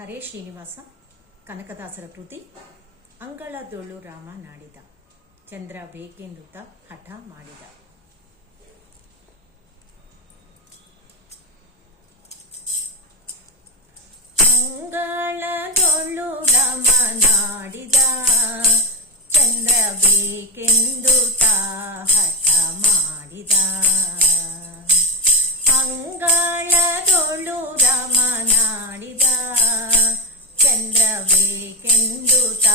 ಹರೇ ಶ್ರೀನಿವಾಸ ಕನಕದಾಸರ ಕೃತಿ ಅಂಗಳದೊಳು ರಾಮ ನಾಡಿದ ಚಂದ್ರ ಬೇಕೆಂದುತ್ತ ಹಠ ಮಾಡಿದ. ಅಂಗಳದೊಳು ರಾಮ ನಾಡಿದ ಚಂದ್ರ ಬೇಕೆಂದುತ್ತ ಹಠ ಮಾಡಿದ. ಅಂಗಳದೊಳು ರಾಮ ನಾಡಿದ ಚಂದ್ರ ಬೇಕೆಂದುತ್ತ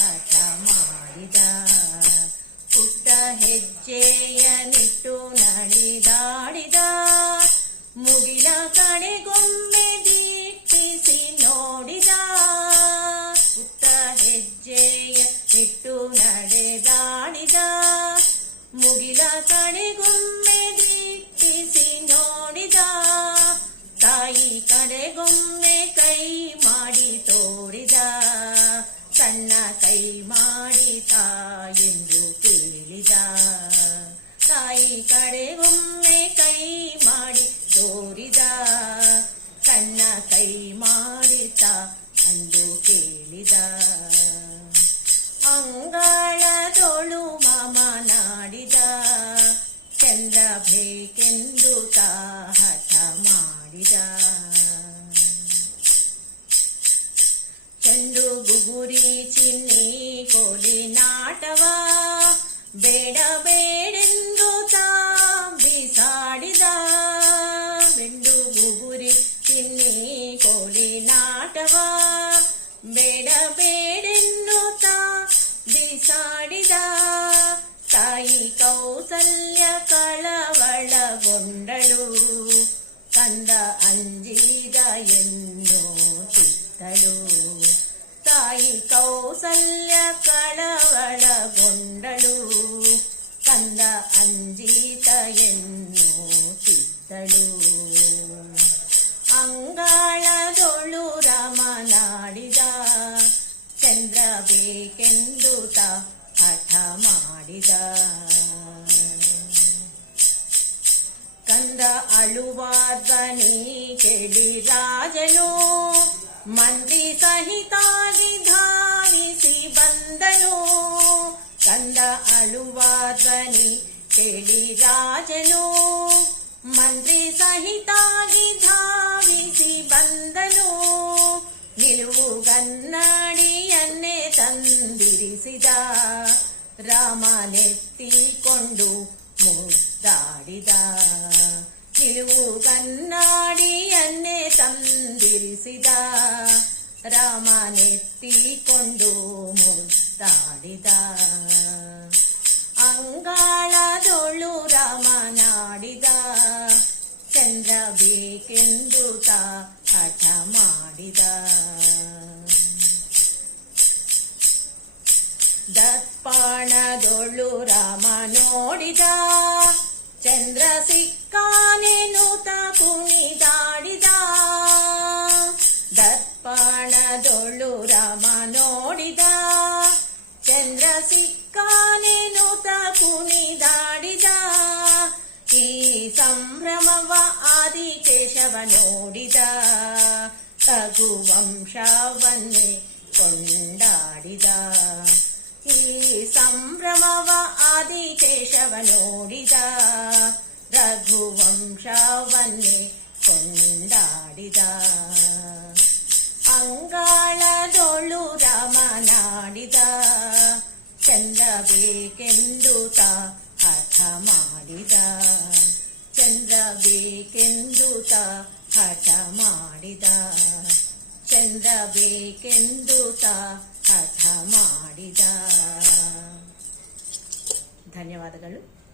ಹಠ ಮಾಡಿದ. ಪುಟ್ಟ ಹೆಜ್ಜೆಯನಿಟ್ಟು ನಡೆದಾಡಿದ ಮುಗಿಲ ಕಡೆಗೊಮ್ಮೆ ದೀಕ್ಷಿಸಿ ನೋಡಿದ. ಪುಟ್ಟ ಹೆಜ್ಜೆಯ ಇಟ್ಟು ನಡೆದಾಡಿದ ಮುಗಿಲ ಕಡೆಗೊಮ್ಮೆ ದೀಕ್ಷಿಸಿ ನೋಡಿದ. ತಾಯಿ ಕಡೆಗೊಮ್ಮೆ ಕೈ ಮಾಡಿ ತೋರಿದ. ಸಣ್ಣ ಕೈ ಮಾಡಿತ ಎಂದು ಕೇಳಿದ. ತಾಯಿ ಕಡೆಗೊಮ್ಮೆ ಕೈ ಮಾಡಿ ತೋರಿದ. ಸಣ್ಣ ಕೈ ಮಾಡಿತ ಎಂದು ಕೇಳಿದ. ಅಂಗಳದೊಳು ಮಾಮ ನಾಡಿದ ಚಂದ್ರ ಬೇಕೆಂದುತ್ತ ಹಠ ಮಾಡಿದ. ಚೆಂಡು ಗುಗುರಿ ಚಿನ್ನಿ ಕೋಲಿ ನಾಟವ ಬೇಡ ಬೇಡೆಂದು ಬಿಸಾಡಿದ. ಚೆಂಡು ಗುಗುರಿ ಚಿನ್ನಿ ಕೋಲಿ ನಾಟವ ಬೇಡ ಬೇಡೆಂದು ಬಿಸಾಡಿದ. ತಾಯಿ ಕೌಸಲ್ಯ ಕಳವಳಗೊಂಡಳು. ಕಂದ ಅಂಜಿದ ಎನ್ನುತ್ತಿದ್ದಳು. ತಾಯಿ ಕೌಸಲ್ಯ ಕಳವಳಗೊಂಡಳು. ಕಂದ ಅಂಜಿತ ಎನ್ನುತ್ತಿದ್ದಳು. ಅಂಗಳದೊಳು ರಾಮ ನಾಡಿದ ಚಂದ್ರ ಬೇಕೆಂದುತ್ತ ಹಠ ಮಾಡಿದ. ಕಂದ ಅಳುವ ಧ್ವನಿ ಕೇಳಿ ರಾಜನು ಮಂತ್ರಿ ಸಹಿತಾಗಿ ಧಾವಿಸಿ ಬಂದನು. ಕಂದ ಅಳುವ ಧ್ವನಿ ಕೇಳಿ ರಾಜನು ಮಂತ್ರಿ ಸಹಿತಾಗಿ ಧಾವಿಸಿ ಬಂದನು. ನಿಲುವುಗನ್ನಡಿಯನ್ನೇ ತಂದಿರಿಸಿದ. ರಾಮನೆತ್ತಿಕೊಂಡು ಮುದ್ದಾಡಿದ. ನಿಲುವುಗನ್ನಡಿಯನ್ನೇ ತಂದಿರಿಸಿದ. ರಾಮನೆತ್ತಿಕೊಂಡು ಮುದ್ದಾಡಿದ. ಅಂಗಳದೊಳು ರಾಮ ನಾಡಿದ ಚಂದ್ರ ಬೇಕೆಂದುತ್ತ ಹಠ ಮಾಡಿದ. ದರ್ಪಣದೊಳು ರಾಮ ನೋಡಿದ ಚಂದ್ರ ಸಿಕ್ಕಾನೆನುತ ಕುಣಿದಾಡಿದ. ದರ್ಪಣದೊಳು ರಾಮ ನೋಡಿದ ಚಂದ್ರ ಸಿಕ್ಕಾನೆನುತ ಕುಣಿದಾಡಿದ. ಈ ಸಂಭ್ರಮವ ಆದಿಕೇಶವ ನೋಡಿದ. ರಘುವಂಶವನ್ನೇ ಕೊಂಡಾಡಿದ. ಈ ಸಂಭ್ರಮವ ಆದಿಕೇಶವ ನೋಡಿದ. ರಘುವಂಶವನ್ನೇ ಕೊಂಡಾಡಿದ. ಅಂಗಳದೊಳು ರಾಮ ನಾಡಿದ ಚಂದ್ರ ಬೇಕೆಂದುತ್ತ ಹಠ ಮಾಡಿದ. ಚಂದ್ರ ಬೇಕೆಂದುತ್ತ ಹಠ ಮಾಡಿದ. ಚಂದ್ರ ಬೇಕೆಂದುತ್ತ ಹಠ ಮಾಡಿದ. ಧನ್ಯವಾದಗಳು.